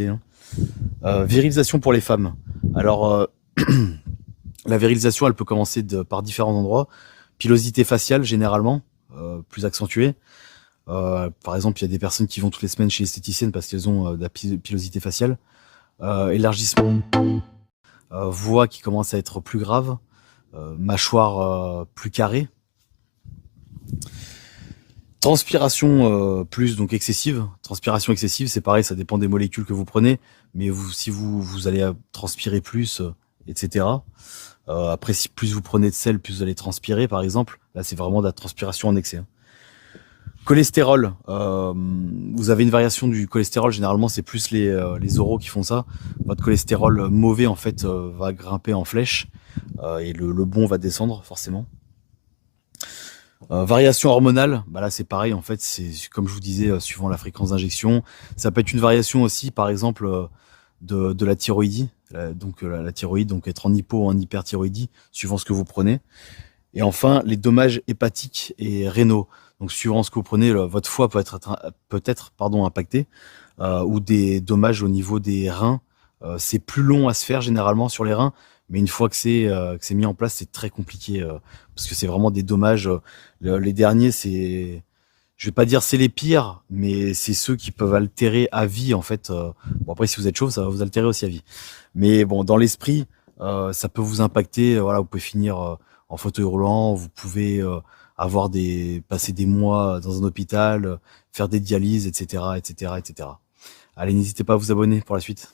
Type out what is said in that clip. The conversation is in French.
hein. Virilisation pour les femmes. Alors, la virilisation, elle peut commencer par différents endroits. Pilosité faciale, généralement, plus accentuée. Par exemple, il y a des personnes qui vont toutes les semaines chez l'esthéticienne parce qu'elles ont de la pilosité faciale. Élargissement, voix qui commence à être plus grave, mâchoire plus carrée. Transpiration plus donc excessive. Transpiration excessive, c'est pareil, ça dépend des molécules que vous prenez, mais si vous allez transpirer plus, etc. Après, si plus vous prenez de sel, plus vous allez transpirer, par exemple. Là, c'est vraiment de la transpiration en excès, hein. Cholestérol, vous avez une variation du cholestérol, généralement c'est plus les oraux qui font ça. Votre cholestérol mauvais en fait va grimper en flèche et le bon va descendre forcément. Variation hormonale, bah là c'est pareil en fait, c'est comme je vous disais, suivant la fréquence d'injection. Ça peut être une variation aussi par exemple de la thyroïdie, donc la thyroïde, donc être en hypo ou en hyperthyroïdie, suivant ce que vous prenez. Et enfin, les dommages hépatiques et rénaux. Donc, suivant ce que vous prenez, votre foie peut être impacté ou des dommages au niveau des reins. C'est plus long à se faire généralement sur les reins, mais une fois que c'est mis en place, c'est très compliqué parce que c'est vraiment des dommages. Les derniers, je vais pas dire c'est les pires, mais c'est ceux qui peuvent altérer à vie en fait. Bon après, si vous êtes chauve, ça va vous altérer aussi à vie. Mais bon, dans l'esprit, ça peut vous impacter. Voilà, vous pouvez finir en fauteuil roulant, vous pouvez passer des mois dans un hôpital, faire des dialyses, etc., etc., etc. Allez, n'hésitez pas à vous abonner pour la suite.